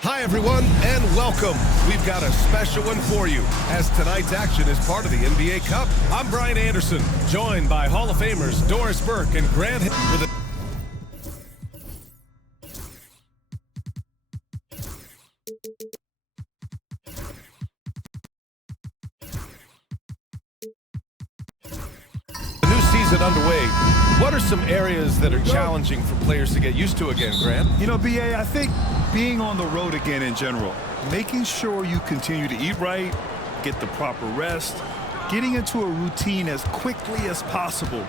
Hi, everyone, and welcome. We've got a special one for you, as tonight's action is part of the NBA Cup. I'm Brian Anderson, joined by Hall of Famers Doris Burke and Grant with a new season underway. What are some areas that are challenging for players to get used to again, Grant? You know, BA, I think being on the road again in general, making sure you continue to eat right, get the proper rest, getting into a routine as quickly as possible.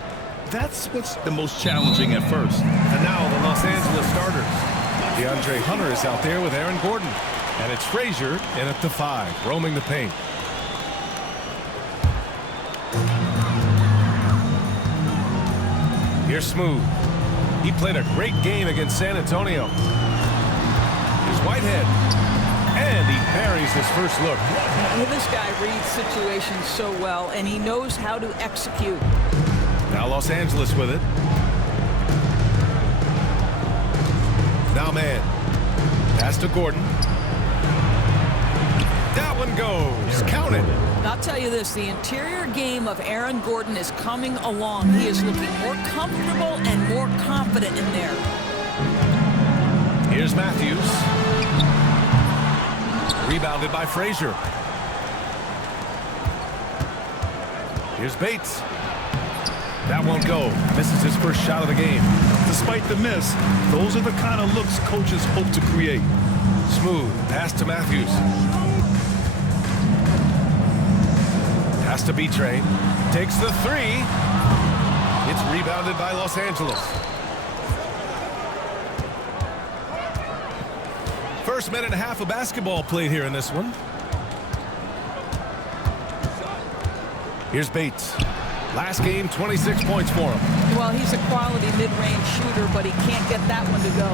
That's what's the most challenging at first. And now the Los Angeles starters. DeAndre Hunter is out there with Aaron Gordon. And it's Frazier in at the 5, roaming the paint. Here's Smooth. He played a great game against San Antonio. Here's Whitehead. And he buries his first look. This guy reads situations so well, and he knows how to execute. Now Los Angeles with it. Now man. Pass to Gordon. That one goes. Count it. I'll tell you this, the interior game of Aaron Gordon is coming along. He is looking more comfortable and more confident in there. Here's Matthews. Rebounded by Frazier. Here's Bates. That won't go. Misses his first shot of the game. Despite the miss, those are the kind of looks coaches hope to create. Smooth. Pass to Matthews. Pass to B-Train. Takes the 3. It's rebounded by Los Angeles. First minute and a half of basketball played here in this one. Here's Bates. Last game, 26 points for him. Well, he's a quality mid-range shooter, but he can't get that one to go.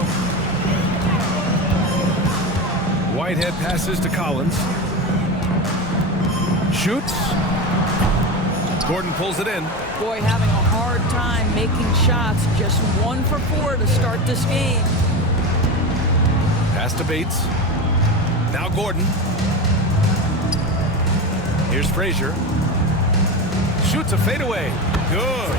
Whitehead passes to Collins. Shoots. Gordon pulls it in. Boy, having a hard time making shots. Just 1 for 4 to start this game. Pass to Bates. Now Gordon. Here's Frazier. Shoots a fadeaway. Good.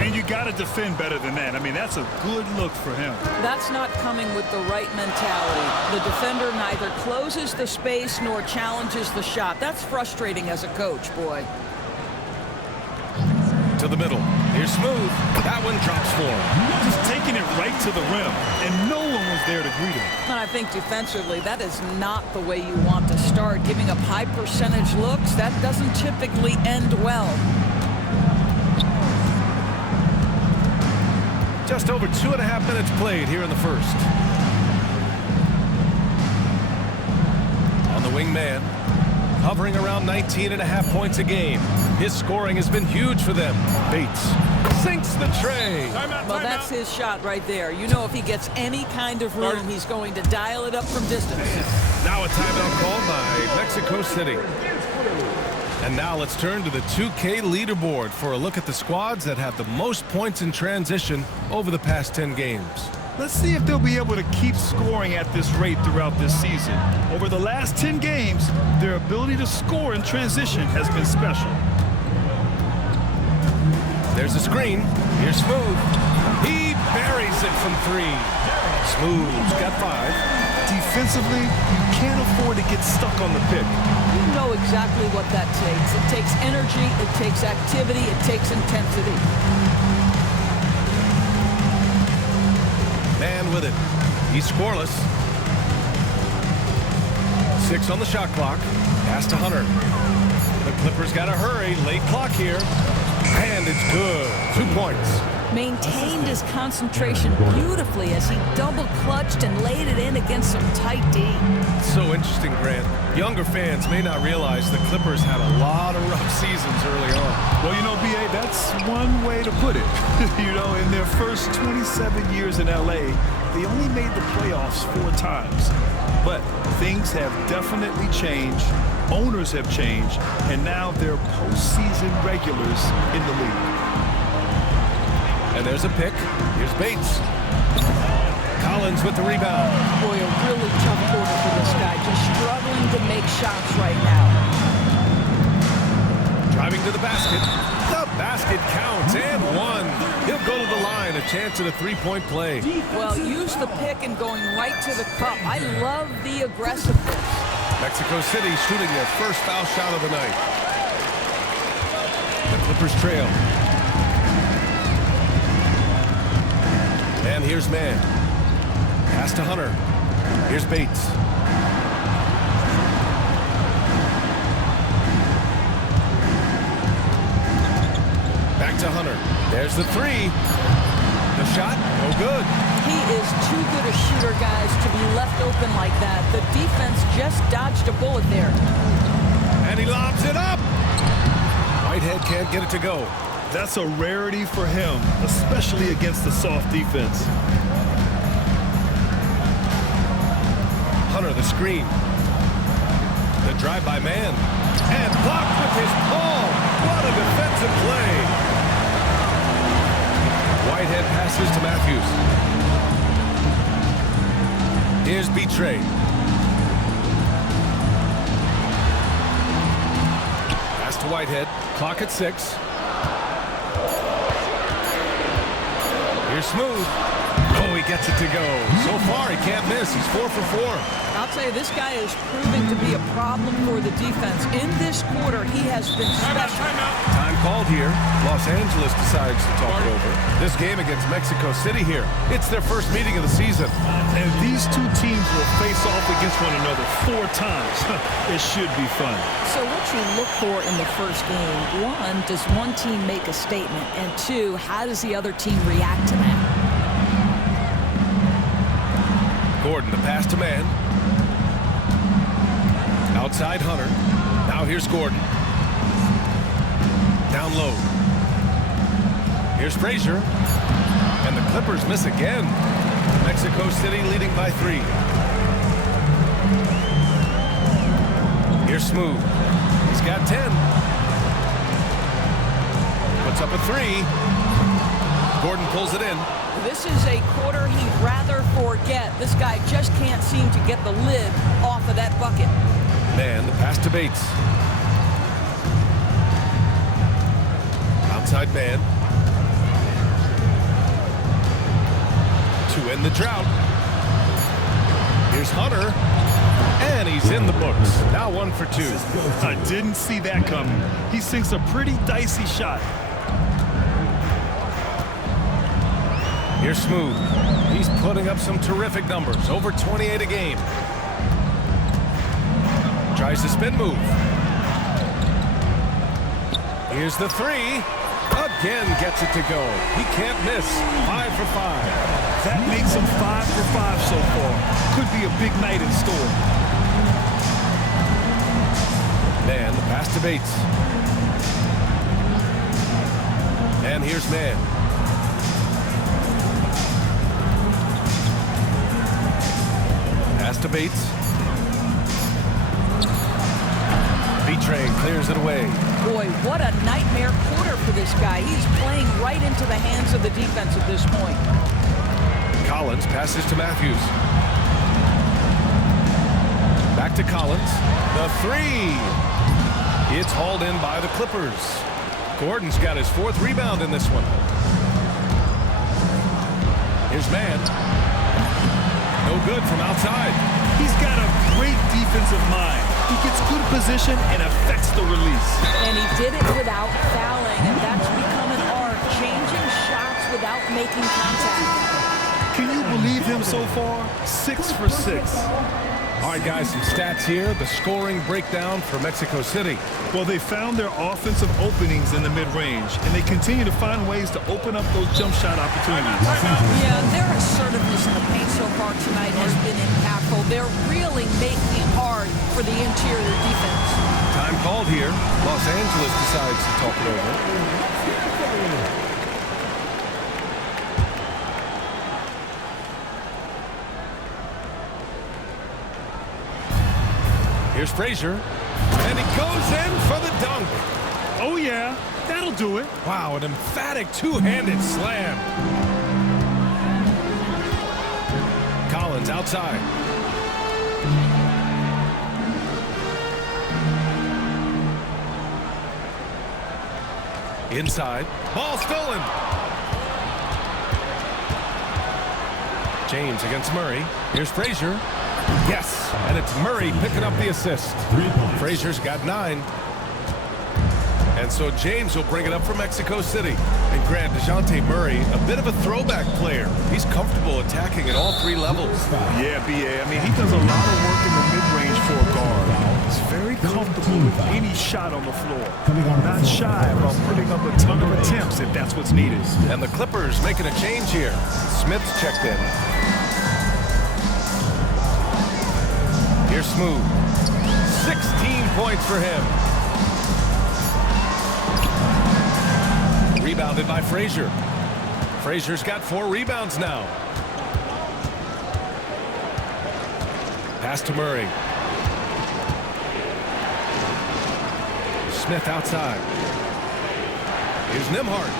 And you got to defend better than that. I mean, that's a good look for him. That's not coming with the right mentality. The defender neither closes the space nor challenges the shot. That's frustrating as a coach, boy. To the middle. Here's Smooth. That one drops for him. Just taking it right to the rim, and no one was there to greet him. And I think defensively, that is not the way you want to start. Giving up high percentage looks, that doesn't typically end well. Just over 2.5 minutes played here in the first. On the wing man, hovering around 19.5 points a game. His scoring has been huge for them. Bates sinks the tray. Well, that's his shot right there. You know, if he gets any kind of room, he's going to dial it up from distance. Now a timeout called by Mexico City. And now let's turn to the 2K leaderboard for a look at the squads that have the most points in transition over the past 10 games. Let's see if they'll be able to keep scoring at this rate throughout this season. Over the last 10 games, their ability to score in transition has been special. There's a screen. Here's Smooth. He buries it from 3. Smooth's got 5. Defensively, you can't afford to get stuck on the pick. You know exactly what that takes. It takes energy, it takes activity, it takes intensity. Man with it. He's scoreless. 6 on the shot clock. Pass to Hunter. The Clippers got to hurry. Late clock here. And it's good. 2 points. Maintained his concentration beautifully as he double-clutched and laid it in against some tight D. So interesting, Grant. Younger fans may not realize the Clippers had a lot of rough seasons early on. Well, you know, B.A., that's one way to put it. You know, in their first 27 years in L.A., they only made the playoffs 4 times. But things have definitely changed. Owners have changed. And now they're postseason regulars in the league. And there's a pick. Here's Bates. Collins with the rebound. Boy, a really tough quarter for this guy. Just struggling to make shots right now. Driving to the basket. The basket counts and one. He'll go to the line. A chance at a three-point play. Well, use the pick and going right to the cup. I love the aggressiveness. Mexico City shooting their first foul shot of the night. The Clippers trail. And here's Mann. Pass to Hunter. Here's Bates. Back to Hunter. There's the three. The shot, no good. He is too good a shooter, guys, to be left open like that. The defense just dodged a bullet there. And he lobs it up. Whitehead can't get it to go. That's a rarity for him, especially against the soft defense. Hunter, the screen. The drive by Mann. And blocked with his palm. What a defensive play. Whitehead passes to Matthews. Here's Betray. Pass to Whitehead. Clock at 6. Here's Smooth. Oh, he gets it to go. So far, he can't miss. He's 4 for 4. I'll tell you, this guy is proving to be a problem for the defense. In this quarter, he has been special. Time called here. Los Angeles decides to talk it over. This game against Mexico City here. It's their first meeting of the season. And these two teams will face off against one another 4 times. It should be fun. So what you look for in the first game, 1, does one team make a statement? And 2, how does the other team react to that? Gordon, the pass to Mann. Outside Hunter. Now here's Gordon. Down low. Here's Frazier. And the Clippers miss again. Mexico City leading by 3. Here's Smooth. He's got 10. Puts up a 3. Gordon pulls it in. This is a quarter he'd rather forget. This guy just can't seem to get the lid off of that bucket. Mann, the pass to Bates. Outside Mann. To end the drought. Here's Hunter. And he's in the books. Now 1 for 2. I didn't see that coming. He sinks a pretty dicey shot. Here's Smooth. He's putting up some terrific numbers. Over 28 a game. Tries the spin move. Here's the 3. Again gets it to go. He can't miss. 5 for 5. That makes him 5 for 5 so far. Could be a big night in store. Mann, the pass to Bates. And here's Mann. Pass to Bates. Betray clears it away. Boy, what a nightmare quarter for this guy. He's playing right into the hands of the defense at this point. Collins passes to Matthews. Back to Collins. The 3. It's hauled in by the Clippers. Gordon's got his 4th rebound in this one. Here's Mann. No good from outside. He's got a great defensive mind. He gets good position and affects the release. And he did it without fouling, and that's become an art, changing shots without making contact. Can you believe him so far? 6 for 6. All right, guys, some stats here. The scoring breakdown for Mexico City. Well, they found their offensive openings in the mid-range, and they continue to find ways to open up those jump shot opportunities. Yeah, their assertiveness in the paint so far tonight has been impactful. They're really making it hard for the interior defense. Time called here. Los Angeles decides to talk it over. Here's Frazier, and he goes in for the dunk. Oh, yeah, that'll do it. Wow, an emphatic two-handed slam. outside. Inside. Ball stolen. James against Murray. Here's Frazier. Yes, and it's Murray picking up the assist. Frazier's got 9. And so James will bring it up for Mexico City. And Grant, DeJounte Murray, a bit of a throwback player. He's comfortable attacking at all 3 levels. Yeah, B.A. I mean, he does a lot of work in the mid-range for a guard. He's very comfortable with any shot on the floor. Not shy about putting up a ton of attempts if that's what's needed. And the Clippers making a change here. Smith's checked in. Here's Smooth. 16 points for him. Rebounded by Frazier. Frazier's got 4 rebounds now. Pass to Murray. Smith outside. Here's Nembhard.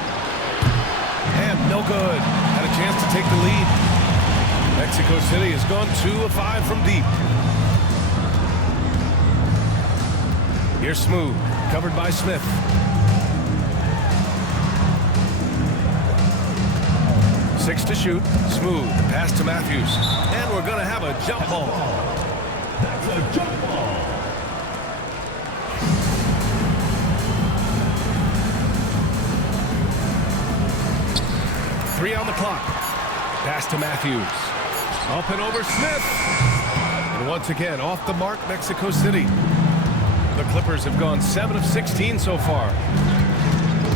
And no good. Had a chance to take the lead. Mexico City has gone 2 of 5 from deep. Here's Smooth. Covered by Smith. Six to shoot. Smooth. Pass to Matthews. And we're going to have a jump ball. That's a jump ball. Three on the clock. Pass to Matthews. Up and over Smith. And once again, off the mark, Mexico City. The Clippers have gone 7 of 16 so far.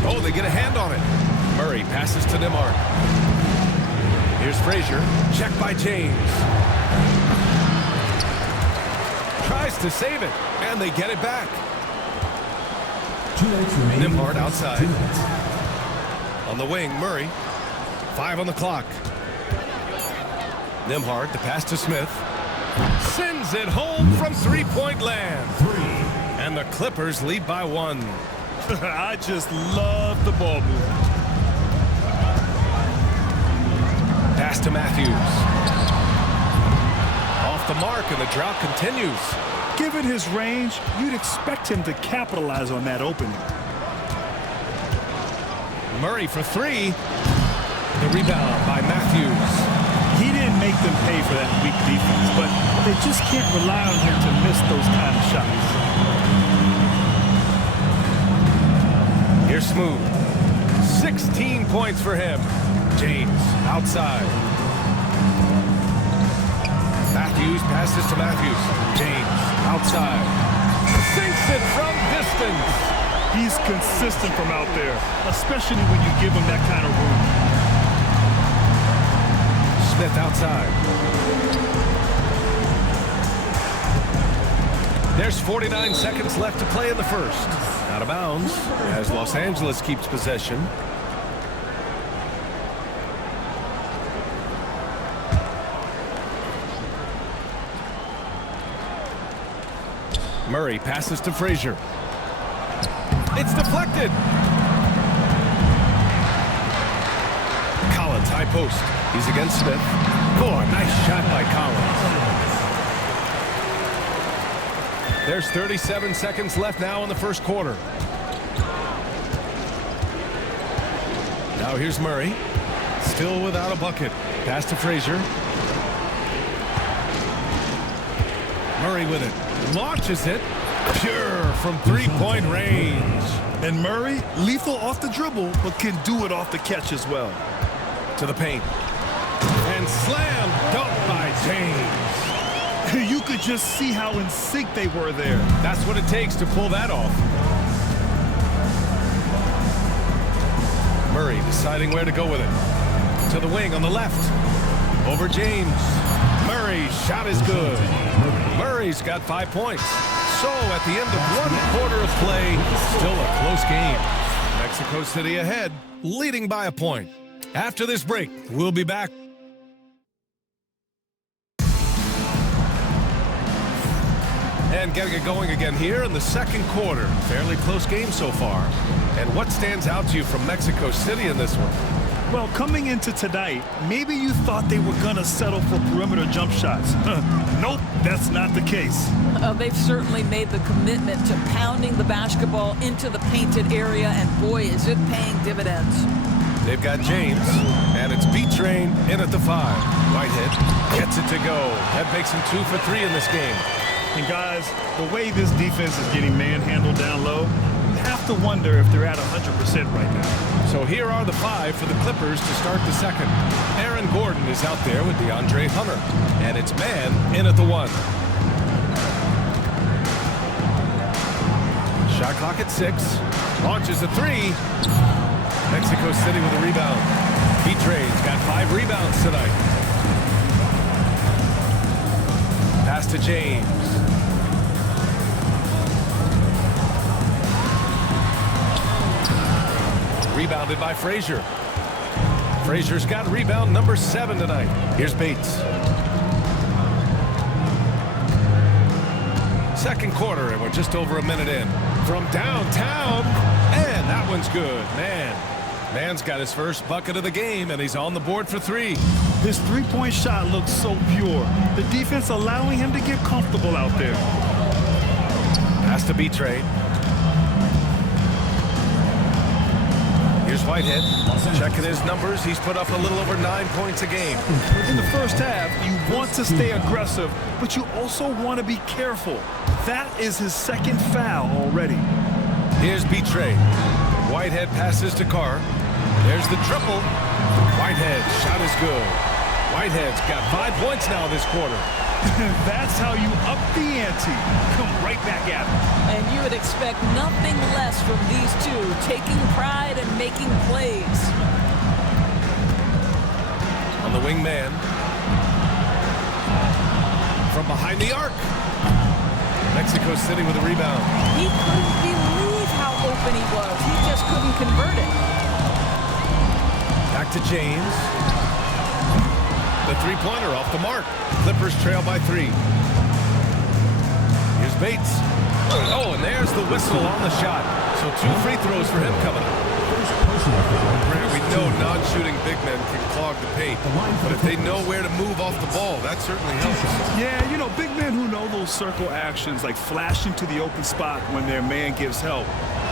Oh, they get a hand on it. Murray passes to Nembhard. Here's Frazier. Checked by James. Tries to save it, and they get it back. Nembhard outside. On the wing, Murray. 5 on the clock. Nembhard, the pass to Smith. Sends it home from three-point land. And the Clippers lead by 1. I just love the ball movement. Pass to Matthews. Off the mark, and the drought continues. Given his range, you'd expect him to capitalize on that opening. Murray for 3. The rebound by Matthews. He didn't make them pay for that weak defense, but they just can't rely on him to miss those kind of shots. Here's Smooth. 16 points for him. James outside. Matthews passes to Matthews. James outside. Sinks it from distance. He's consistent from out there, especially when you give him that kind of room. Smith outside. There's 49 seconds left to play in the first. Out of bounds as Los Angeles keeps possession. Murray passes to Frazier. It's deflected. Collins, high post. He's against Smith. Oh, nice shot by Collins. There's 37 seconds left now in the first quarter. Now here's Murray. Still without a bucket. Pass to Frazier. Murray with it. Launches it. Pure from three-point range. And Murray, lethal off the dribble, but can do it off the catch as well. To the paint. And slam dunk by James. You could just see how in sync they were there. That's what it takes to pull that off. Murray deciding where to go with it. To the wing on the left. Over James. Murray's shot is good. Murray's got 5 points. So at the end of 1 quarter of play, still a close game. Mexico City ahead, leading by a point. After this break, we'll be back. And getting it going again here in the second quarter. Fairly close game so far. And what stands out to you from Mexico City in this one? Well, coming into tonight, maybe you thought they were going to settle for perimeter jump shots. Nope, that's not the case. They've certainly made the commitment to pounding the basketball into the painted area, and boy, is it paying dividends. They've got James, and it's B-Train in at the 5. Whitehead gets it to go. That makes him 2 for 3 in this game. And guys, the way this defense is getting manhandled down low, you have to wonder if they're at 100% right now. So here are the 5 for the Clippers to start the second. Aaron Gordon is out there with DeAndre Hunter, and it's Man in at the 1. Shot clock at 6. Launches a 3. Mexico City with a rebound. B-Train's got 5 rebounds tonight. Pass to James. Rebounded by Frazier. Frazier's got rebound number 7 tonight. Here's Bates. Second quarter, and we're just over a minute in. From downtown, and that one's good. Man's got his first bucket of the game, and he's on the board for 3. His three-point shot looks so pure. The defense allowing him to get comfortable out there. Has to be Trey. Here's Whitehead. Checking his numbers. He's put up a little over 9 points a game. In the first half, you want to stay aggressive, but you also want to be careful. That is his second foul already. Here's B-Trey. Whitehead passes to Carr. There's the triple. Whitehead shot is good. Whitehead's got 5 points now this quarter. That's how you up the ante. Come right back at him. And you would expect nothing less from these two, taking pride and making plays. On the wing man. From behind the arc. Mexico City with a rebound. He couldn't believe how open he was. He just couldn't convert it. Back to James. The three-pointer off the mark. Clippers trail by 3. Here's Bates. Oh, and there's the whistle on the shot. So 2 free throws for him coming up. We know non-shooting big men can clog the paint, but if they know where to move off the ball, that certainly helps. Yeah, you know, big men who know those circle actions, like flashing to the open spot when their man gives help,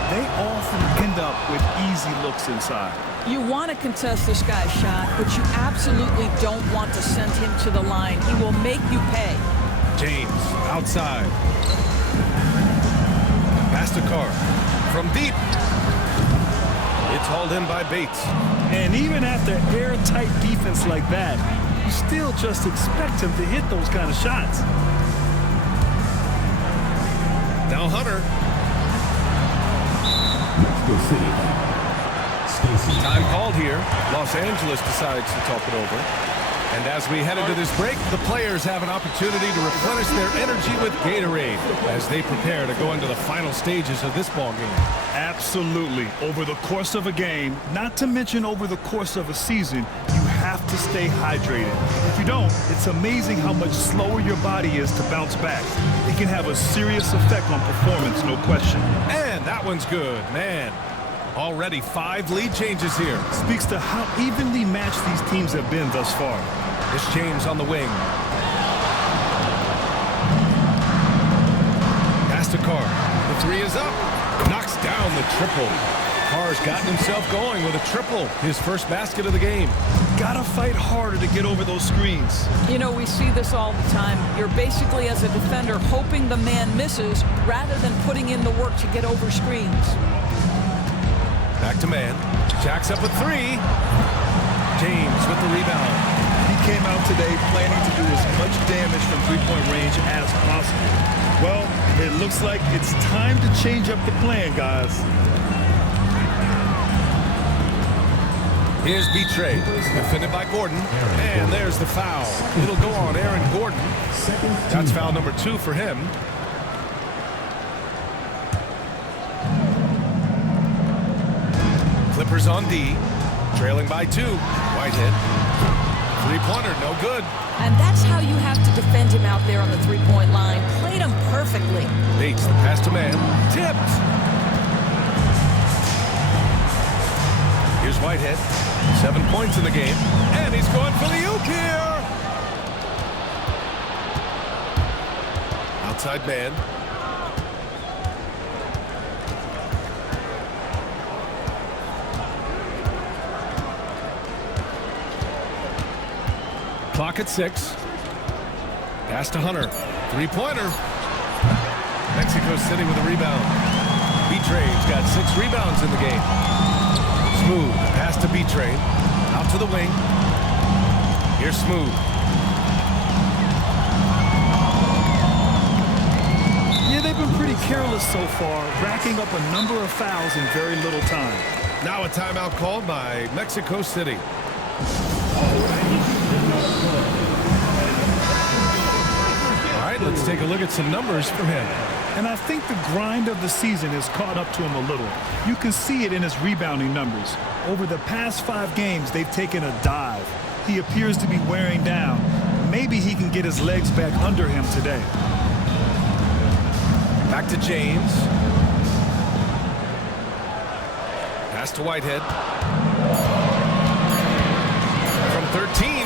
they often end up with easy looks inside. You want to contest this guy's shot, but you absolutely don't want to send him to the line. He will make you pay. James outside. Pass to Carr. From deep. It's hauled in by Bates. And even after airtight defense like that, you still just expect him to hit those kind of shots. Now Hunter. Time called here. Los Angeles decides to talk it over. And as we head into this break, the players have an opportunity to replenish their energy with Gatorade as they prepare to go into the final stages of this ball game. Absolutely. Over the course of a game, not to mention over the course of a season, you have to stay hydrated. If you don't, it's amazing how much slower your body is to bounce back. It can have a serious effect on performance, no question. And that one's good, man. Already 5 lead changes here. Speaks to how evenly matched these teams have been thus far. It's James on the wing. Pass to Carr. The 3 is up. Knocks down the triple. Carr's gotten himself going with a triple. His first basket of the game. Gotta fight harder to get over those screens. You know, we see this all the time. You're basically, as a defender, hoping the man misses rather than putting in the work to get over screens. Back to man. Jacks up a 3. James with the rebound. He came out today planning to do as much damage from three-point range as possible. Well, it looks like it's time to change up the plan, guys. Here's B-Trey, defended by Gordon. And there's the foul. It'll go on Aaron Gordon. That's foul number 2 for him. Clippers on D, trailing by 2. Whitehead. Three-pointer, no good. And that's how you have to defend him out there on the three-point line. Played him perfectly. Bates, the pass to man. Tipped. Here's Whitehead. 7 points in the game. And he's going for the oop here. Outside man. Clock at 6. Pass to Hunter. Three-pointer. Mexico City with a rebound. B-Train's got 6 rebounds in the game. Smooth. Pass to B-Train. Out to the wing. Here's Smooth. Yeah, they've been pretty careless so far, racking up a number of fouls in very little time. Now a timeout called by Mexico City. All right, let's take a look at some numbers from him. And I think the grind of the season has caught up to him a little. You can see it in his rebounding numbers. Over the past 5 games, they've taken a dive. He appears to be wearing down. Maybe he can get his legs back under him today. Back to James. Pass to Whitehead. From 13.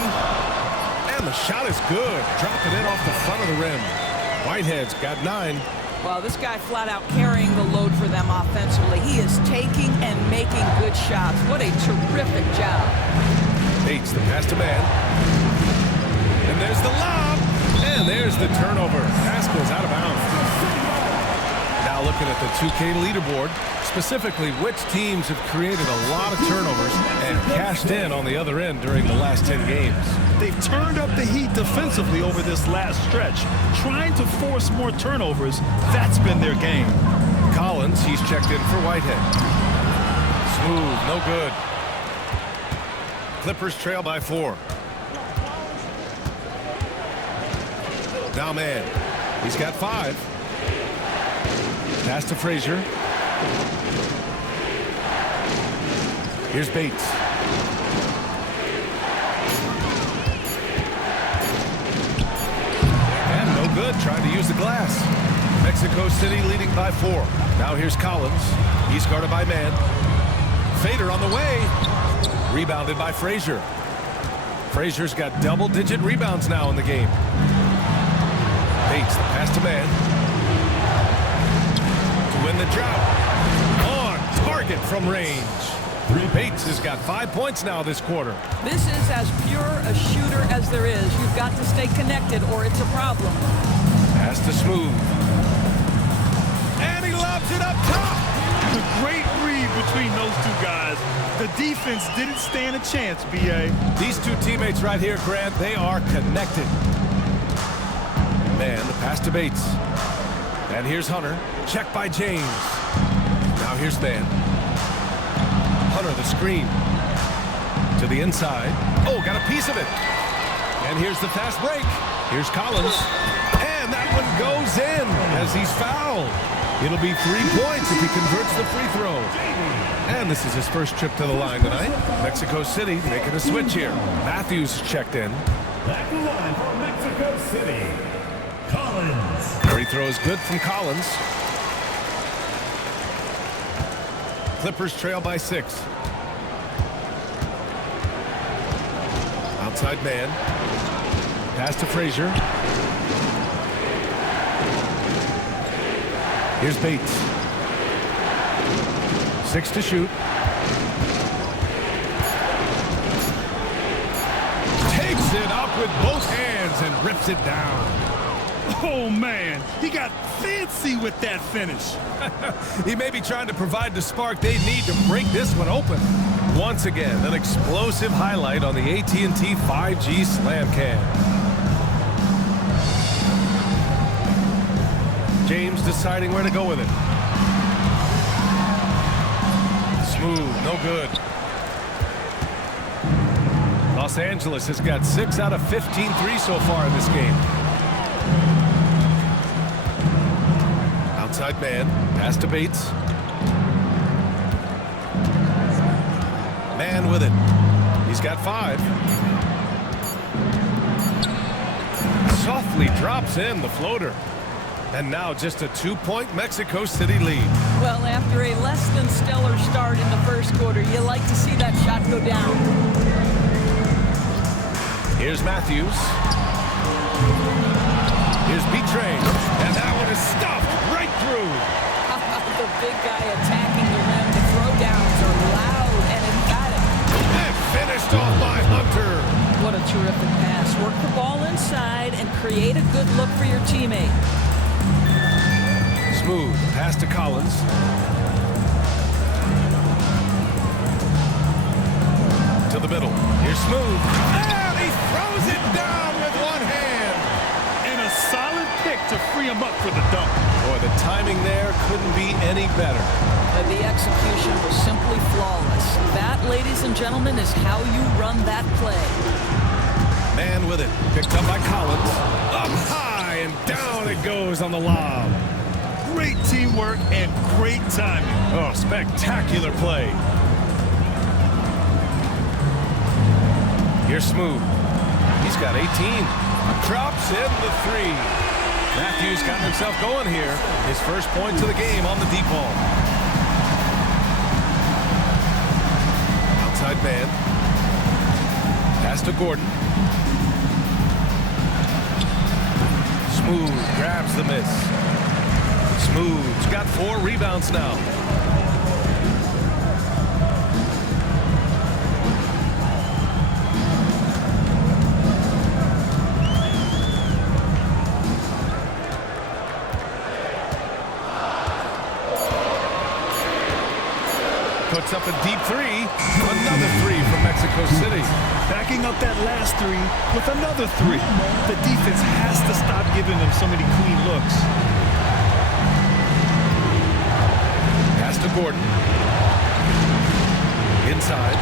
And the shot is good. Dropping it off the front of the rim. Whitehead's got 9. Well, this guy flat out carrying the load for them offensively. He is taking and making good shots. What a terrific job. Bates, the pass to man. And there's the lob. And there's the turnover. Pass goes out of bounds. Now looking at the 2K leaderboard, specifically which teams have created a lot of turnovers and cashed in on the other end during the last 10 games. They've turned up the heat defensively over this last stretch, trying to force more turnovers. That's been their game. Collins, he's checked in for Whitehead. Smooth, no good. Clippers trail by 4. Now man, he's got 5. Pass to Frazier. Here's Bates. And no good, trying to use the glass. Mexico City leading by 4. Now here's Collins. He's guarded by man. Fader on the way. Rebounded by Frazier. Frazier's got double-digit rebounds now in the game. Bates, the pass to man. Win the drought. On target from range. Bates has got 5 points now this quarter. This is as pure a shooter as there is. You've got to stay connected or it's a problem. Pass to Smooth. And he lobs it up top. The great read between those 2 guys. The defense didn't stand a chance, B.A. These 2 teammates right here, Grant, they are connected. Man, the pass to Bates. And here's Hunter. Check by James. Now here's man. Hunter, the screen. To the inside. Oh, got a piece of it. And here's the fast break. Here's Collins. And that one goes in as he's fouled. It'll be 3 points if he converts the free throw. And this is his first trip to the line tonight. Mexico City making a switch here. Matthews checked in. Back to line for Mexico City. Collins. Free throw is good from Collins. Clippers trail by 6. Outside man. Pass to Frazier. Here's Bates. 6 to shoot. Takes it up with both hands and rips it down. Oh, man, he got fancy with that finish. He may be trying to provide the spark they need to break this one open. Once again, an explosive highlight on the AT&T 5G Slam Cam. James deciding where to go with it. Smooth, no good. Los Angeles has got 6 out of 15 threes so far in this game. Outside man, pass to Bates. Man with it. He's got 5. Softly drops in the floater. And now just a 2-point Mexico City lead. Well, after a less than stellar start in the first quarter, you like to see that shot go down. Here's Matthews. Here's B-Train. And that one is stuffed right through. The big guy attacking the rim. The throwdowns are loud and emphatic. And finished off by Hunter. What a terrific pass. Work the ball inside and create a good look for your teammate. Smooth pass to Collins. To the middle. Here's Smooth. And he throws it down with one hand. And a solid pick to free him up for the dunk. Boy, the timing there couldn't be any better. The execution was simply flawless. That, ladies and gentlemen, is how you run that play. Man with it. Picked up by Collins. Up high and down it goes on the lob. Great teamwork and great timing. Oh, spectacular play. Here's Smooth. He's got 18. Drops in the three. Matthews got himself going here. His first points of the game on the deep ball. Outside man. Pass to Gordon. Smooth grabs the miss. Smooth's got 4 rebounds now. Puts up a deep three. Another three from Mexico City. Backing up that last three with another three. The defense has to stop giving them so many clean looks. Pass to Gordon. Inside.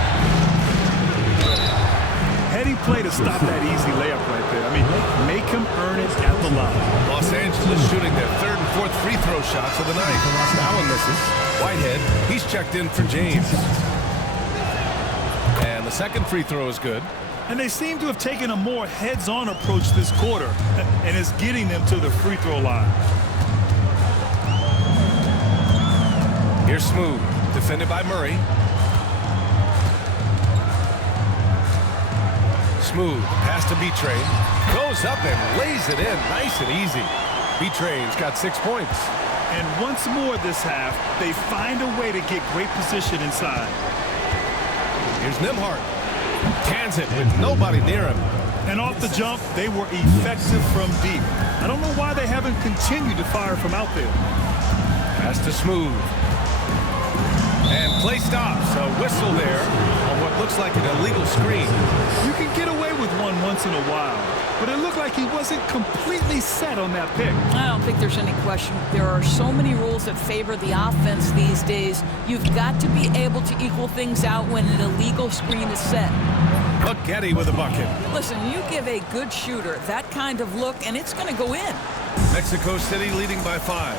Heady play to stop that easy layup right there. I mean, make him earn it at the line. Los Angeles shooting their 3rd and 4th free throw shots of the night. That one misses. Whitehead, he's checked in for James. And the second free throw is good. And they seem to have taken a more heads-on approach this quarter, and it's getting them to the free throw line. Here's Smooth, defended by Murray. Smooth, pass to B-Train. Goes up and lays it in, nice and easy. B-Train's got 6 points. And once more this half, they find a way to get great position inside. Here's Nembhard. Cans it with nobody near him. And off the jump, they were effective from deep. I don't know why they haven't continued to fire from out there. Pass to Smooth. And play stops. A whistle there on what looks like an illegal screen. You can get away with one once in a while, but it looked like he wasn't completely set on that pick. I don't think there's any question. There are so many rules that favor the offense these days. You've got to be able to equal things out when an illegal screen is set. Look, Getty with a bucket. Listen, you give a good shooter that kind of look, and it's going to go in. Mexico City leading by 5.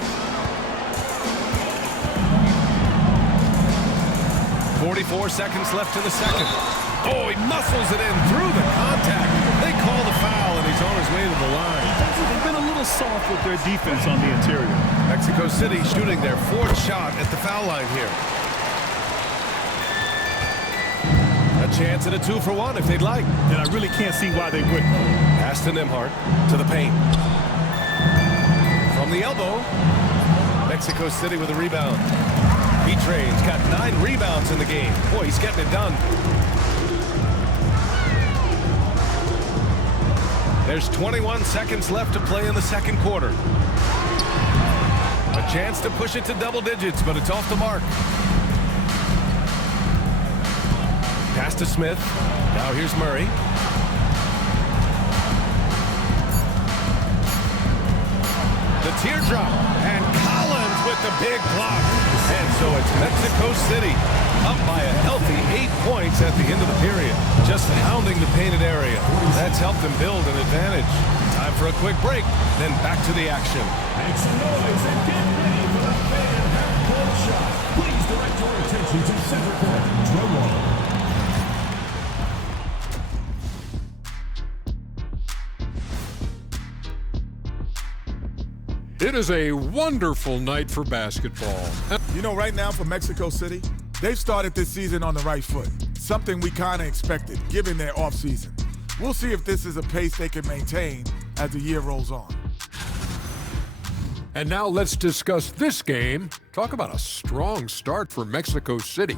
44 seconds left in the second. Oh, he muscles it in through the contact. They call the foul, and he's on his way to the line. They've been a little soft with their defense on the interior. Mexico City shooting their 4th shot at the foul line here. A chance at a 2-for-1 if they'd like. And I really can't see why they wouldn't. Pass to Nembhard to the paint. From the elbow, Mexico City with a rebound. B-Train's got 9 rebounds in the game. Boy, he's getting it done. There's 21 seconds left to play in the second quarter. A chance to push it to double digits, but it's off the mark. Pass to Smith. Now here's Murray. The teardrop. And Collins with the big block. And so it's Mexico City up by a healthy 8 points at the end of the period. Just pounding the painted area. That's helped them build an advantage. Time for a quick break, then back to the action. Make some noise and get ready for the fan half-court shot. Please direct your attention to center court. Drum roll. It is a wonderful night for basketball. You know, right now for Mexico City, they've started this season on the right foot, something we kind of expected given their offseason. We'll see if this is a pace they can maintain as the year rolls on. And now let's discuss this game. Talk about a strong start for Mexico City.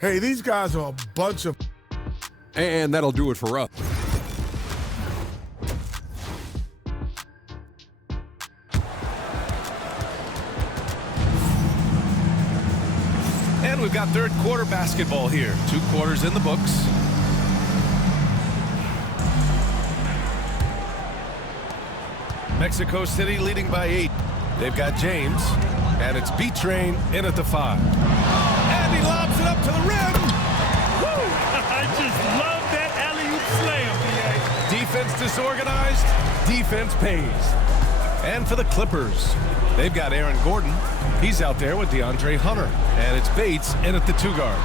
Hey, these guys are a bunch of... And that'll do it for us. And we've got third quarter basketball here. 2 quarters in the books. Mexico City leading by 8. They've got James, and it's B-Train in at the 5. And he lobs it up to the rim. Woo! I just love that alley-oop slam, B.A. Defense disorganized, defense pays. And for the Clippers, they've got Aaron Gordon. He's out there with DeAndre Hunter. And it's Bates in at the 2 guard.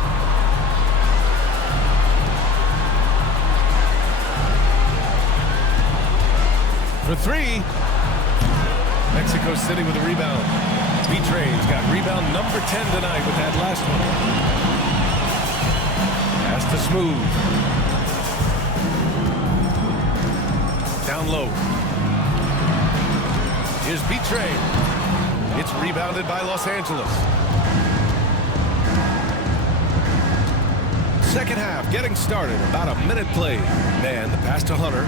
For 3, Mexico City with a rebound. B-Train's got rebound number 10 tonight with that last one. Pass to Smooth. Down low. Here's B-Train. It's rebounded by Los Angeles. Second half getting started. About a minute played. Man, the pass to Hunter.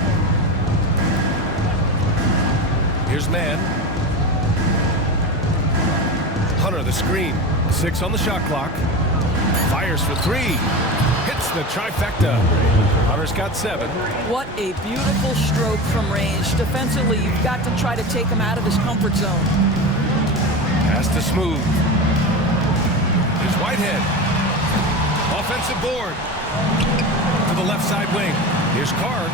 Here's Man. Hunter the screen. 6 on the shot clock. Fires for 3. Hits the trifecta. Hunter's got 7. What a beautiful stroke from range. Defensively, you've got to try to take him out of his comfort zone. Pass to Smooth. Here's Whitehead. Offensive board. To the left side wing. Here's Carr.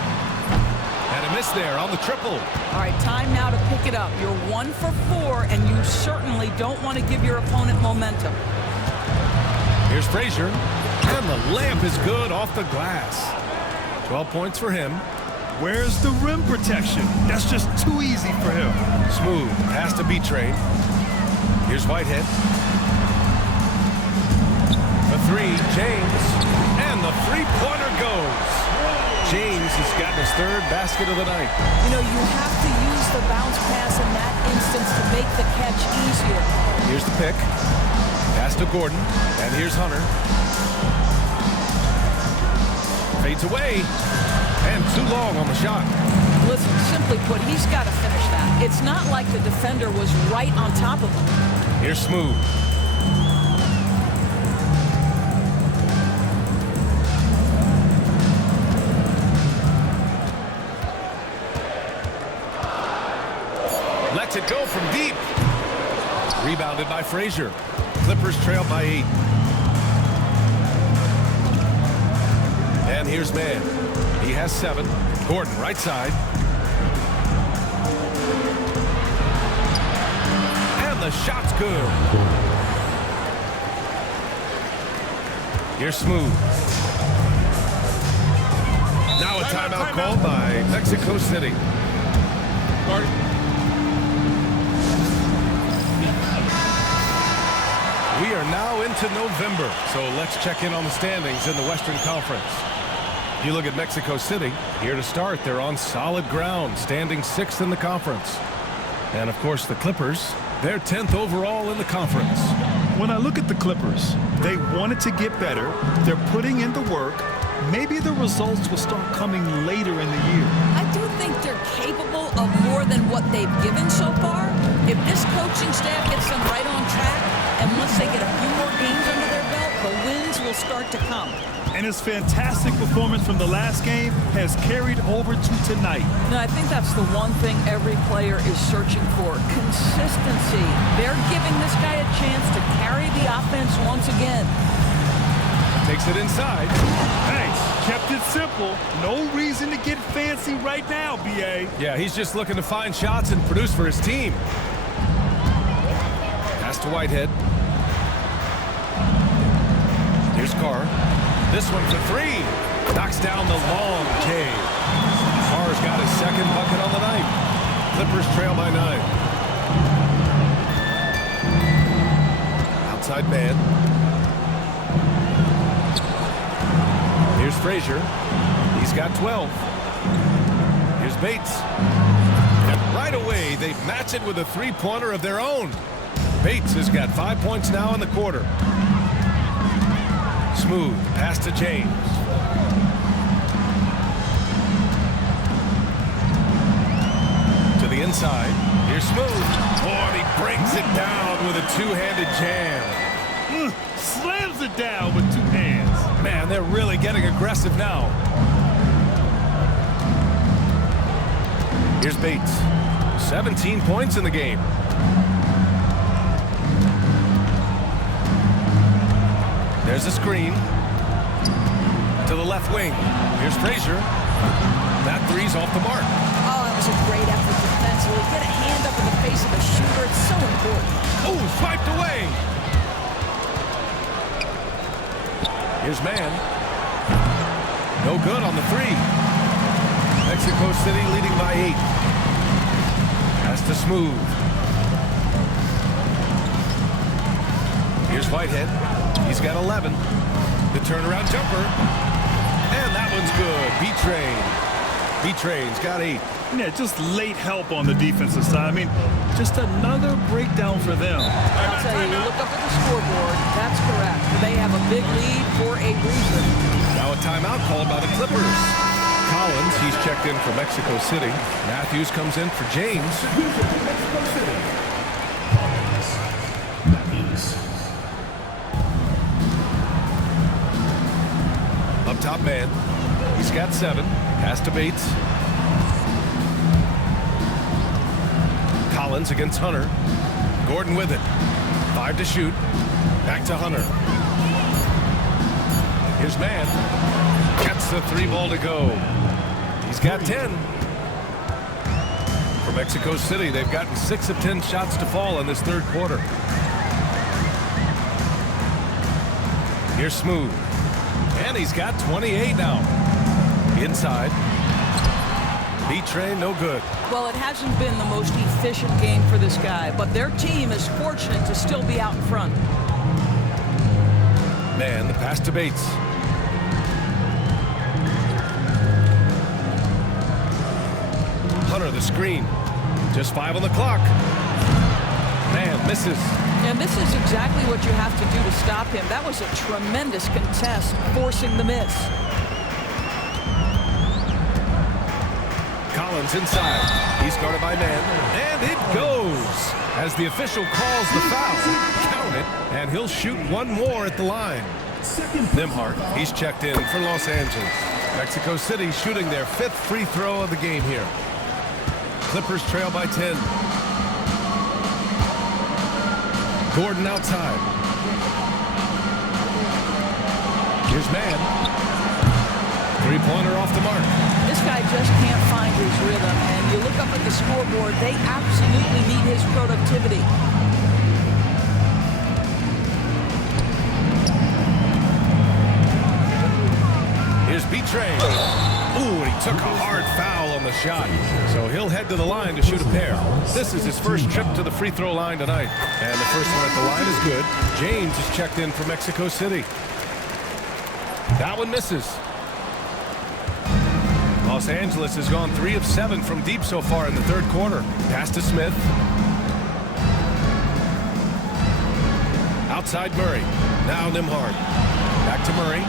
And a miss there on the triple. All right, time now to pick it up. You're 1 for 4, and you certainly don't want to give your opponent momentum. Here's Frazier. And the layup is good off the glass. 12 points for him. Where's the rim protection? That's just too easy for him. Smooth. Pass to B-Train. Here's Whitehead. For 3, James. And the three-pointer goes. James has gotten his 3rd basket of the night. You know, you have to use the bounce pass in that instance to make the catch easier. Here's the pick. Pass to Gordon. And here's Hunter. Fades away. And too long on the shot. Listen, simply put, he's got to finish that. It's not like the defender was right on top of him. Here's Smooth. Lets it go from deep. Rebounded by Frazier. Clippers trail by 8. And here's Man. He has 7. Gordon, right side. And the shot's good. Here's Smooth. Now a timeout called by Mexico City. We are now into November, so let's check in on the standings in the Western Conference. You look at Mexico City, here to start, they're on solid ground, standing 6th in the conference. And of course the Clippers, they're 10th overall in the conference. When I look at the Clippers, they wanted to get better. They're putting in the work. Maybe the results will start coming later in the year. I do think they're capable of more than what they've given so far. If this coaching staff gets them right on track, and once they get a few more games under their belt, the wins will start to come. And his fantastic performance from the last game has carried over to tonight. No, I think that's the one thing every player is searching for. Consistency. They're giving this guy a chance to carry the offense once again. Takes it inside. Nice. Kept it simple. No reason to get fancy right now, B.A. Yeah, he's just looking to find shots and produce for his team. Pass to Whitehead. Here's Carr. This one for 3. Knocks down the long K. Carr's got his 2nd bucket on the night. Clippers trail by 9. outside man. Here's Frazier. He's got 12. Here's Bates. And right away, they match it with a three-pointer of their own. Bates has got 5 points now in the quarter. Smooth pass to James. To the inside. Here's Smooth. Oh, and he brings it down with a two-handed jam. Slams it down with two hands. Man, they're really getting aggressive now. Here's Bates. 17 points in the game. There's a screen. To the left wing. Here's Frazier. That three's off the mark. Oh, that was a great effort defensively. Get a hand up in the face of the shooter. It's so important. Oh, swiped away. Here's man. No good on the three. Mexico City leading by 8. Pass to Smooth. Here's Whitehead. He's got 11. The turnaround jumper. And that one's good. B-Train's got 8. Yeah, just late help on the defensive side. I mean, just another breakdown for them. I'll tell you, you look up at the scoreboard. That's correct. They have a big lead for a reason. Now a timeout called by the Clippers. Collins, he's checked in for Mexico City. Matthews comes in for James. Mexico City. Matthews. Up top man. He's got 7. Pass to Bates. Collins against Hunter. Gordon with it. 5 to shoot. Back to Hunter. Here's man. Gets the 3 ball to go. He's got 10. For Mexico City, they've gotten 6 of 10 shots to fall in this third quarter. Here's Smooth. And he's got 28 now. Inside. B-Train, no good. Well, it hasn't been the most efficient game for this guy, but their team is fortunate to still be out in front. Man, the pass to Bates. Hunter, the screen. Just 5 on the clock. Man, misses. And this is exactly what you have to do to stop him. That was a tremendous contest, forcing the miss. Collins inside. He's guarded by man. And it goes as the official calls the foul. Count it, and he'll shoot one more at the line. Nembhard, he's checked in for Los Angeles. Mexico City shooting their 5th free throw of the game here. Clippers trail by 10. Gordon outside. Here's man. 3-pointer off the mark. This guy just can't find his rhythm, and you look up at the scoreboard, they absolutely need his productivity. Here's B-Train. Ooh, and he took a hard foul on the shot. So he'll head to the line to shoot a pair. This is his first trip to the free throw line tonight. And the first one at the line is good. James is checked in for Mexico City. That one misses. Los Angeles has gone 3 of 7 from deep so far in the third quarter. Pass to Smith. Outside Murray. Now Nembhard. Back to Murray.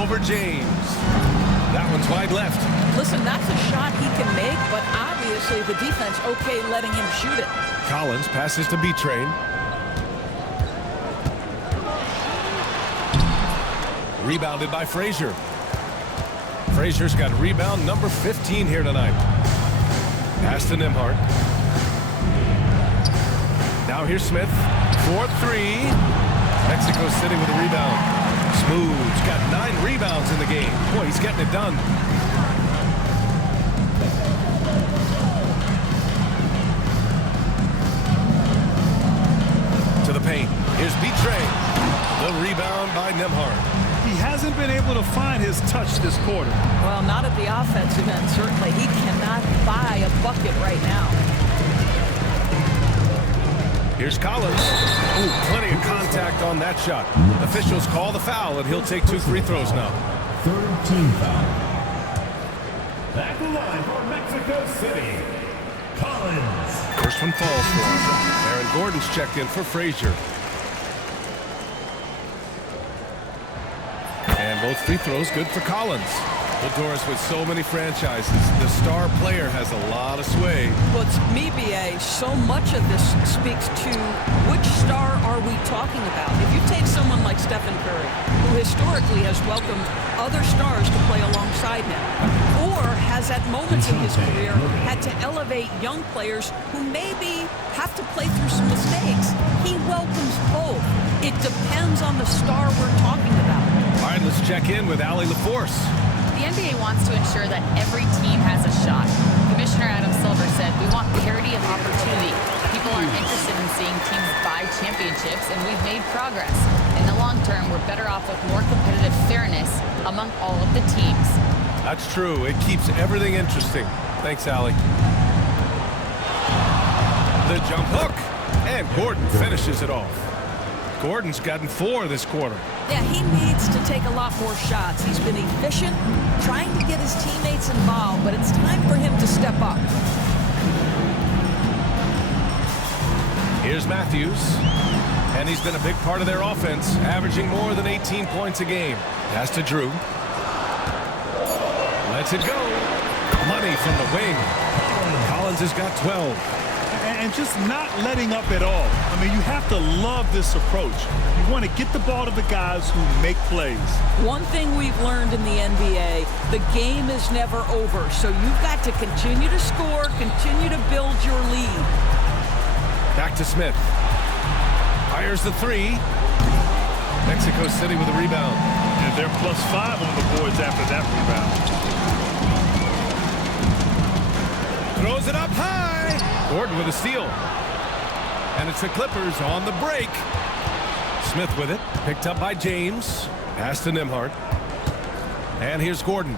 Over James. That one's wide left. Listen, that's a shot he can make, but obviously the defense okay letting him shoot it. Collins passes to B-Train. Rebounded by Frazier. Frazier's got rebound number 15 here tonight. Pass to Nembhard. Now here's Smith. 4-3. Mexico City with a rebound. Smooth's got 9 rebounds in the game. Boy, he's getting it done. To the paint. Here's B-Train. The rebound by Nembhard. He has hasn't been able to find his touch this quarter. Well, not at the offensive end, certainly. He cannot buy a bucket right now. Here's Collins. Ooh, plenty of contact on that shot. Officials call the foul, and he'll take 2 free throws now. Third team foul. Back the line for Mexico City, Collins. First one falls for him. Aaron Gordon's checked in for Frazier. And both free throws good for Collins. Well, Doris, with so many franchises, the star player has a lot of sway. Well, it's me, B.A. So much of this speaks to which star are we talking about. If you take someone like Stephen Curry, who historically has welcomed other stars to play alongside him, or has at moments in his career had to elevate young players who maybe have to play through some mistakes, he welcomes both. It depends on the star we're talking about. All right, let's check in with Allie LaForce. The NBA wants to ensure that every team has a shot. Commissioner Adam Silver said, "We want parity of opportunity. People aren't interested in seeing teams buy championships, and we've made progress. In the long term, we're better off with more competitive fairness among all of the teams." That's true. It keeps everything interesting. Thanks, Allie. The jump hook. And Gordon finishes it off. Gordon's gotten 4 this quarter. Yeah, he needs to take a lot more shots. He's been efficient, trying to get his teammates involved, but it's time for him to step up. Here's Matthews. And he's been a big part of their offense, averaging more than 18 points a game. Pass to Drew. Lets it go. Money from the wing. Collins has got 12. And just not letting up at all. I mean, you have to love this approach. You want to get the ball to the guys who make plays. One thing we've learned in the NBA, the game is never over. So you've got to continue to score, continue to build your lead. Back to Smith. Fires the 3. Mexico City with a rebound. And they're +5 on the boards after that rebound. Throws it up high. Gordon with a steal. And it's the Clippers on the break. Smith with it. Picked up by James. Pass to Nembhard. And here's Gordon.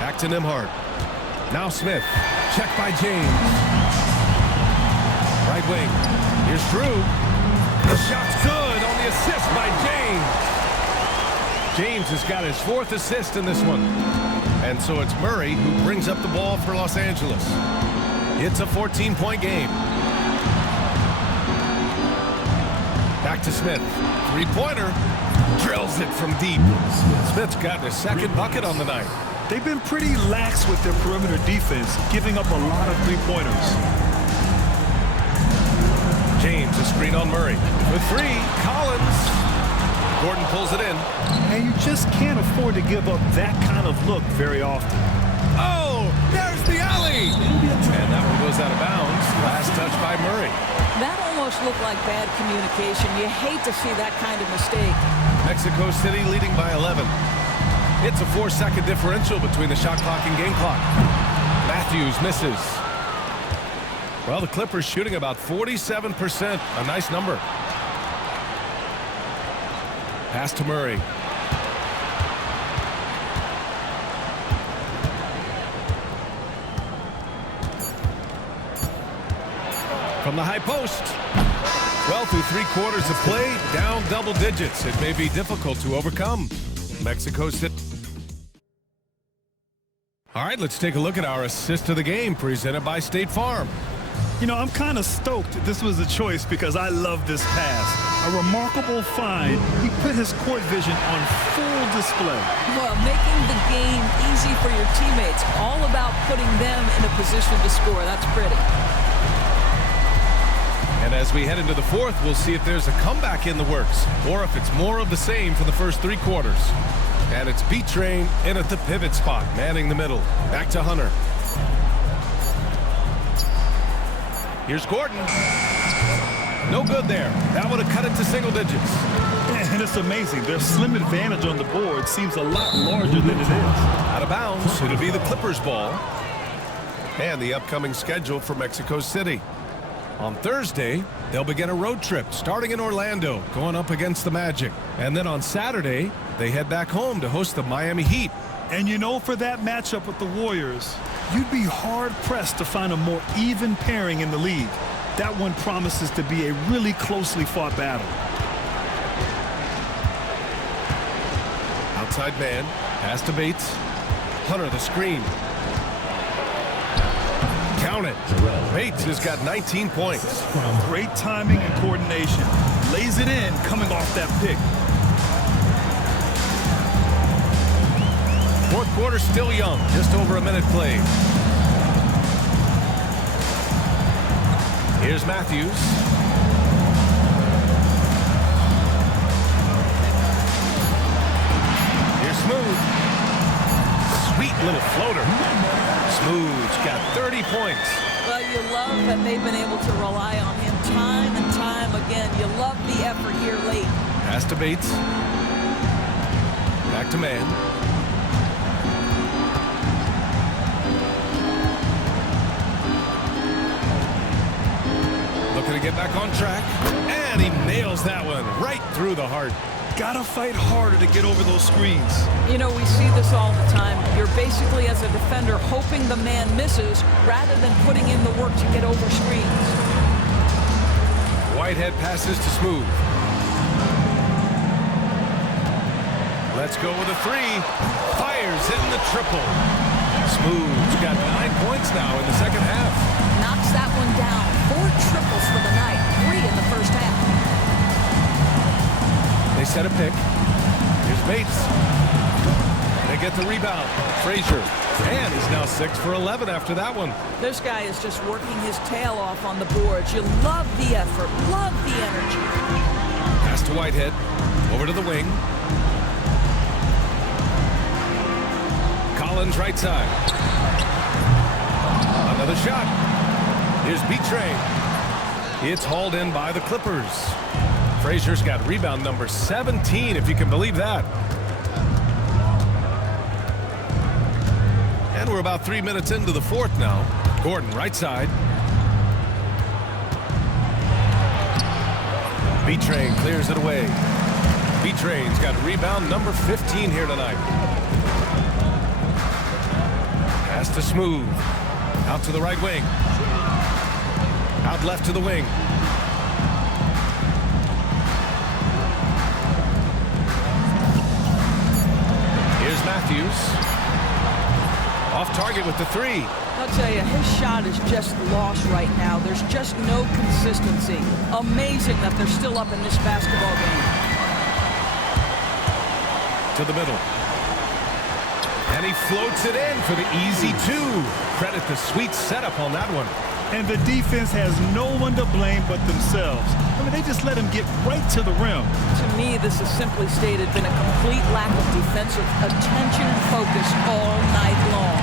Back to Nembhard. Now Smith. Check by James. Right wing. Here's Drew. The shot's good on the assist by James. James has got his 4th assist in this one. And so it's Murray who brings up the ball for Los Angeles. It's a 14-point game. Back to Smith. 3-pointer. Drills it from deep. Smith's gotten his 2nd bucket on the night. They've been pretty lax with their perimeter defense, giving up a lot of 3-pointers. James, a screen on Murray. With 3, Collins. Gordon pulls it in. And you just can't afford to give up that kind of look very often. Oh, there's the alley. And that one goes out of bounds. Last touch by Murray. That almost looked like bad communication. You hate to see that kind of mistake. Mexico City leading by 11. It's a 4-second differential between the shot clock and game clock. Matthews misses. Well, the Clippers shooting about 47%. A nice number. Pass to Murray. From the high post. Well, through 3 quarters of play, down double digits. It may be difficult to overcome. Mexico City. All right, let's take a look at our assist of the game presented by State Farm. You know, I'm kind of stoked this was a choice because I love this pass. A remarkable find. He put his court vision on full display. Well, making the game easy for your teammates. All about putting them in a position to score. That's pretty. And as we head into the 4th, we'll see if there's a comeback in the works or if it's more of the same for the first 3 quarters. And it's B-Train in at the pivot spot, manning the middle. Back to Hunter. Here's Gordon. No good there. That would have cut it to single digits. And it's amazing. Their slim advantage on the board seems a lot larger than it is. Out of bounds. It'll be the Clippers' ball. And the upcoming schedule for Mexico City. On Thursday, they'll begin a road trip starting in Orlando, going up against the Magic. And then on Saturday, they head back home to host the Miami Heat. And you know, for that matchup with the Warriors, you'd be hard-pressed to find a more even pairing in the league. That one promises to be a really closely fought battle. Outside man, pass to Bates. Hunter, the screen. Count it. Bates has got 19 points. Great timing and coordination. Lays it in coming off that pick. Fourth quarter still young, just over a minute played. Here's Matthews. Here's Smooth. Sweet little floater. Smooth's got 30 points. Well, you love that they've been able to rely on him time and time again. You love the effort here late. Pass to Bates. Back to man. Looking to get back on track. And he nails that one right through the heart. Gotta fight harder to get over those screens. You know, we see this all the time. You're basically, as a defender, hoping the man misses rather than putting in the work to get over screens. Whitehead passes to Smooth. Let's go with a three. Fires hitting the triple. Smooth's got 9 points now in the second half. Knocks that one down. 4 triples for the night. 3 in the first half. They set a pick. Here's Bates. They get the rebound. Frazier. And he's now 6 for 11 after that one. This guy is just working his tail off on the boards. You love the effort. Love the energy. Pass to Whitehead. Over to the wing. Collins right side. Another shot. Here's B-Train. It's hauled in by the Clippers. Frazier's got rebound number 17, if you can believe that. And we're about 3 minutes into the fourth now. Gordon right side. B-Train clears it away. B-Train's got rebound number 15 here tonight. Pass to Smooth. Out to the right wing. Out left to the wing. Here's Matthews. Off target with the three. I'll tell you, his shot is just lost right now. There's just no consistency. Amazing that they're still up in this basketball game. To the middle. And he floats it in for the easy two. Credit the sweet setup on that one. And the defense has no one to blame but themselves. I mean, they just let him get right to the rim. To me, this is simply stated been a complete lack of defensive attention and focus all night long.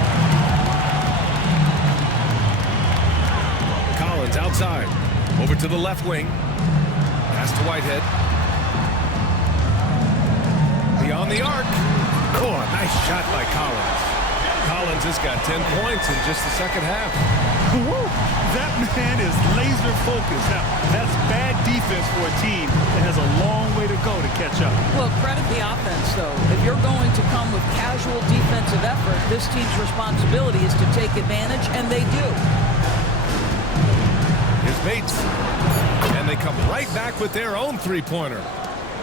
Collins outside. Over to the left wing. Pass to Whitehead. Beyond the arc. Oh, a nice shot by Collins. Collins has got 10 points in just the second half. Woo! That man is laser focused. Now, that's bad defense for a team that has a long way to go to catch up. Well, credit the offense, though. If you're going to come with casual defensive effort, this team's responsibility is to take advantage, and they do. Here's Bates. And they come right back with their own three-pointer.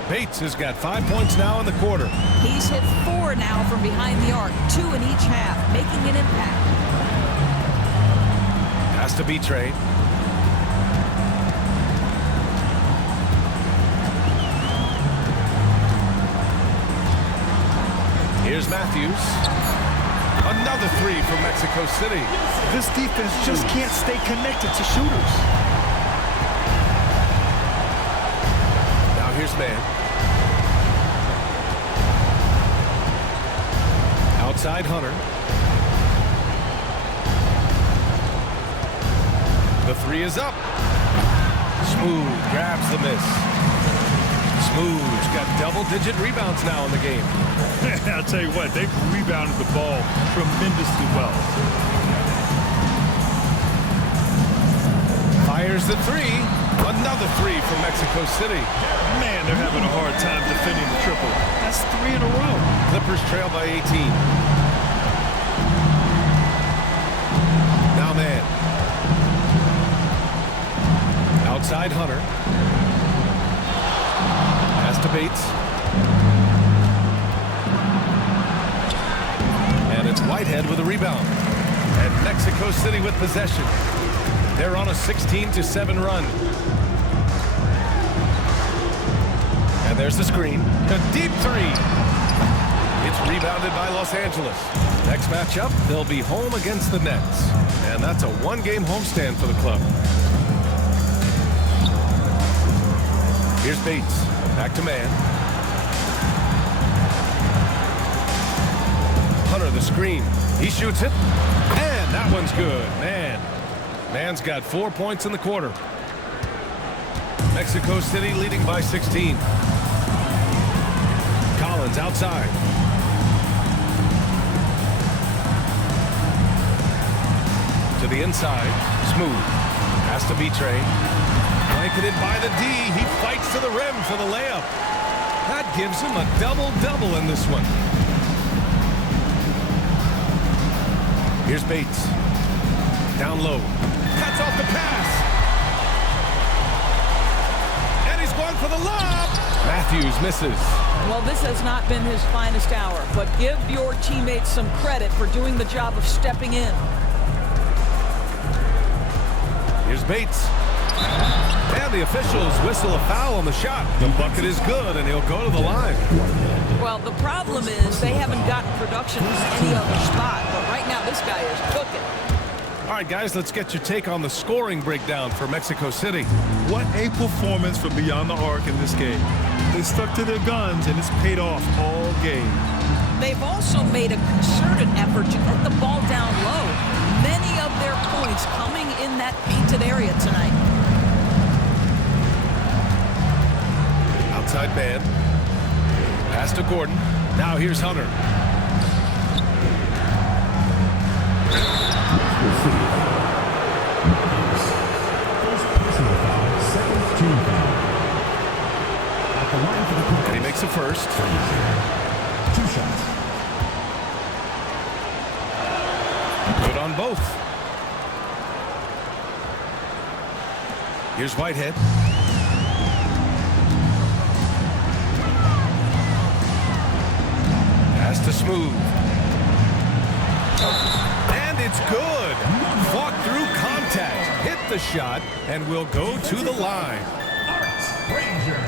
Bates has got 5 points now in the quarter. He's hit 4 now from behind the arc, 2 in each half, making an impact. Pass to B-Train. Here's Matthews. Another three from Mexico City. This defense just can't stay connected to shooters. Now here's man. Outside Hunter. The three is up. Smooth grabs the miss. Smooth's got double-digit rebounds now in the game. I'll tell you what, they've rebounded the ball tremendously well. Fires Fires the three. Another three from Mexico City. Man, they're having a hard time defending the triple. That's 3 in a row. Clippers trail by 18. Now man. Outside Hunter. Pass to Bates. And it's Whitehead with a rebound. And Mexico City with possession. They're on a 16-7 run. And there's the screen. A deep three. It's rebounded by Los Angeles. Next matchup, they'll be home against the Nets. And that's a one-game homestand for the club. Here's Bates. Back to man. Hunter the screen. He shoots it. And that one's good. Man's got 4 points in the quarter. Mexico City leading by 16. Collins outside. To the inside. Smooth. Has to be Trey. Blanketed by the D. He fights to the rim for the layup. That gives him a double-double in this one. Here's Bates. Down low. Cuts off the pass. And he's going for the lob. Matthews misses. Well, this has not been his finest hour, but give your teammates some credit for doing the job of stepping in. Here's Bates. And the officials whistle a foul on the shot. The bucket is good, and he'll go to the line. Well, the problem is they haven't gotten production from any other spot, but right now this guy is cooking. All right, guys, let's get your take on the scoring breakdown for Mexico City. What a performance from beyond the arc in this game. They stuck to their guns, and it's paid off all game. They've also made a concerted effort to get the ball down low. Many of their points coming in that painted area tonight. Outside man. Pass to Gordon. Now here's Hunter. And he makes a first. 2 shots. Good on both. Here's Whitehead. Pass to Smooth. And it's good. Fought through contact. Hit the shot and will go to the line. Ranger.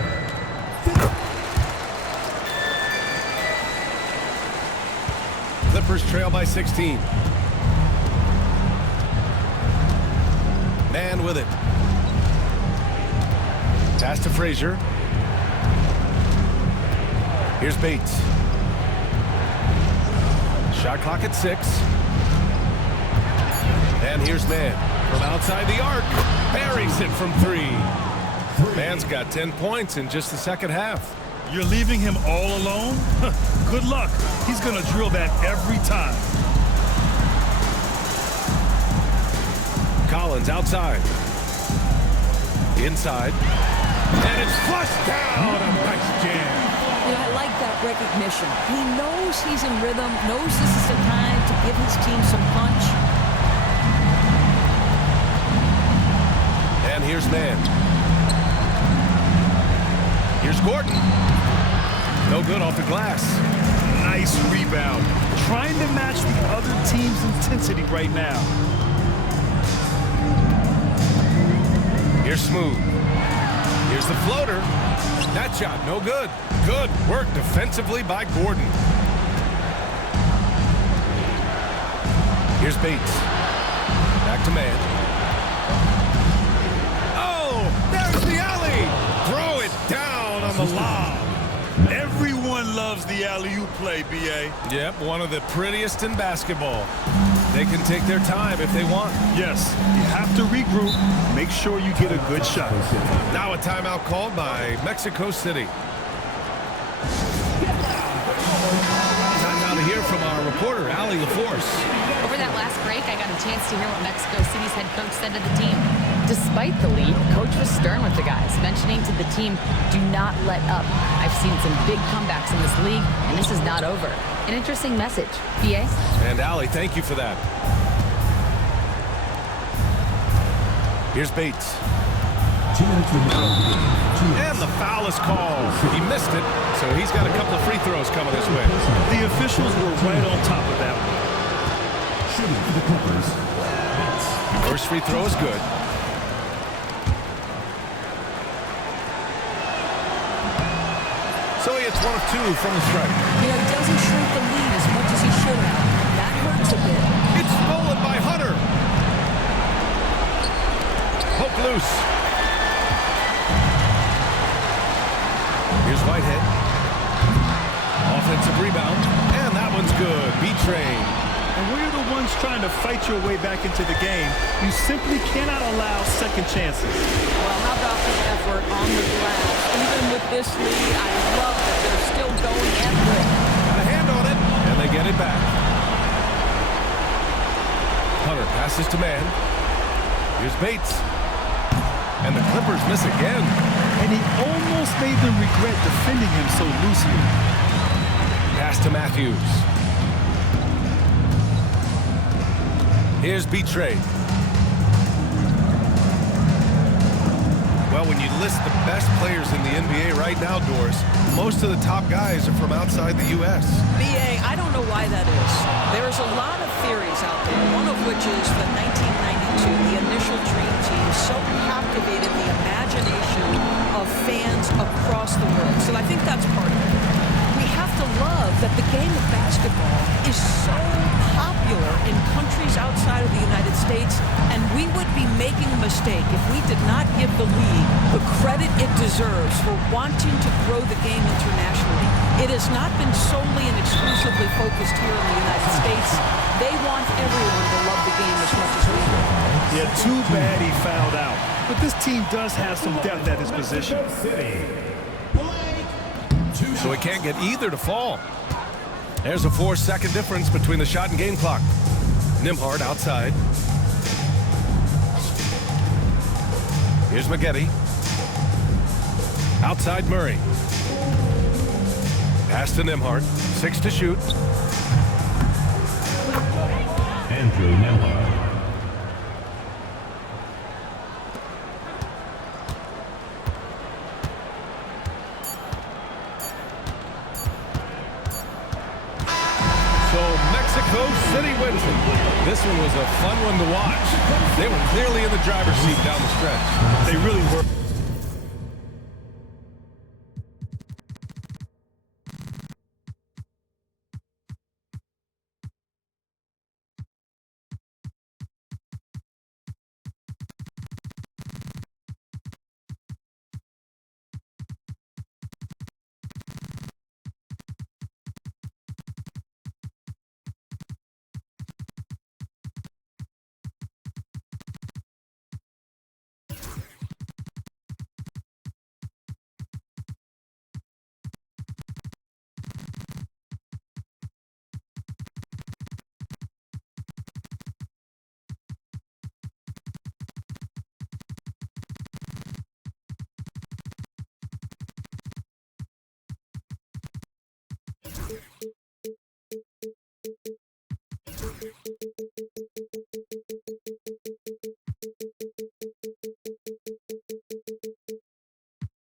Clippers trail by 16. Man with it. Pass to Frazier. Here's Bates. Shot clock at 6. And here's Man from outside the arc. Buries it from 3. Man's got 10 points in just the second half. You're leaving him all alone? Good luck. He's going to drill that every time. Collins outside. Inside. And it's flushed down. A nice jam. You know, I like that recognition. He knows he's in rhythm, knows this is the time to give his team some punch. And here's Man. Here's Gordon. No good off the glass. Nice rebound. Trying to match the other team's intensity right now. Here's Smooth. Here's the floater. That shot, no good. Good work defensively by Gordon. Here's Bates. Back to Man. Oh, there's the alley. Throw it down on the lob. Everyone loves the alley-oop play, B.A. Yep, one of the prettiest in basketball. They can take their time if they want. Yes, you have to regroup. Make sure you get a good shot. Now a timeout called by Mexico City. Time now to hear from our reporter, Allie LaForce. Over that last break, I got a chance to hear what Mexico City's head coach said to the team. Despite the lead, coach was stern with the guys, mentioning to the team, do not let up. I've seen some big comebacks in this league, and this is not over. An interesting message. BA? And Allie, thank you for that. Here's Bates. 2 minutes remaining. And the foul is called. He missed it, so he's got a couple of free throws coming his way. The officials were right on top of that one. Shooting for the Clippers. First free throw is good. So he hits 1 of 2 from the stripe. He doesn't shrink the lead as much as he should have. That hurts a bit. It's stolen by Hunter. Poke loose. Here's Whitehead. Offensive rebound. And that one's good. B-Train. And when you're the ones trying to fight your way back into the game, you simply cannot allow second chances. Well, how about the effort on the glass? Even with this lead, I love that they're still going after it. Got a hand on it, and they get it back. Hunter passes to man. Here's Bates. And the Clippers miss again. And he almost made them regret defending him so loosely. Pass to Matthews. Here's B-Trade. Well, when you list the best players in the NBA right now, Doris, most of the top guys are from outside the U.S. BA, I don't know why that is. There's a lot of theories out there, one of which is the 1992, the initial Dream Team, so captivated the imagination of fans across the world. So I think that's part of it. We have to love that the game of basketball is so popular in countries outside of the United States, and we would be making a mistake if we did not give the league the credit it deserves for wanting to grow the game internationally. It has not been solely and exclusively focused here in the United States. They want everyone to love the game as much as we do. Yeah, too bad he fouled out. But this team does have some depth at his position. So he can't get either to fall. There's a 4-second difference between the shot and game clock. Nembhard outside. Here's Maggette. Outside Murray. Pass to Nembhard. 6 to shoot. Andrew Nembhard. Mexico City wins it. This one was a fun one to watch. They were clearly in the driver's seat down the stretch. They really were.